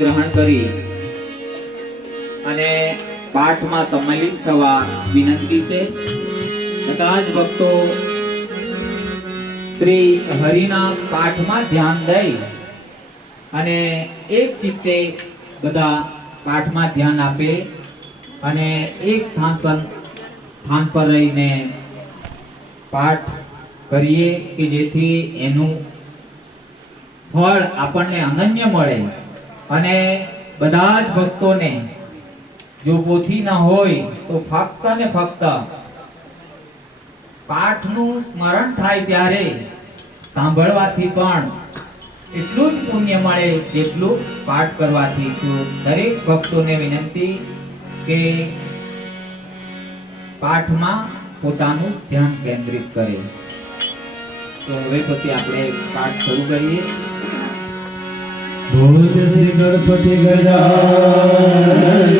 ગ્રહણ કરી અને પાઠમાં સંમલિત થવા વિનંતી છે। બધા જ ભક્તો શ્રી હરિના પાઠમાં ધ્યાન દઈ અને એક ચિત્તે બધા પાઠમાં ધ્યાન આપે અને એક સ્થાન પર રહીને પાઠ કરીએ કે જેથી એનું ફળ આપણને અનન્ય મળે અને બધા જ ભક્તોને જો પોથી ન હોય તો ફક્ત ને ફક્ત પાઠનું સ્મરણ થાય ત્યારે સાંભળવાથી પણ એટલું જ પુણ્ય મળે જેટલું પાઠ કરવાથી. તો દરેક ભક્તોને વિનંતી કે પાઠમાં પોતાનું ધ્યાન કેન્દ્રિત કરે. તો હવે પછી આપણે પાઠ શરૂ કરીએ. બોલ શ્રી ગણપતિ ગજાનન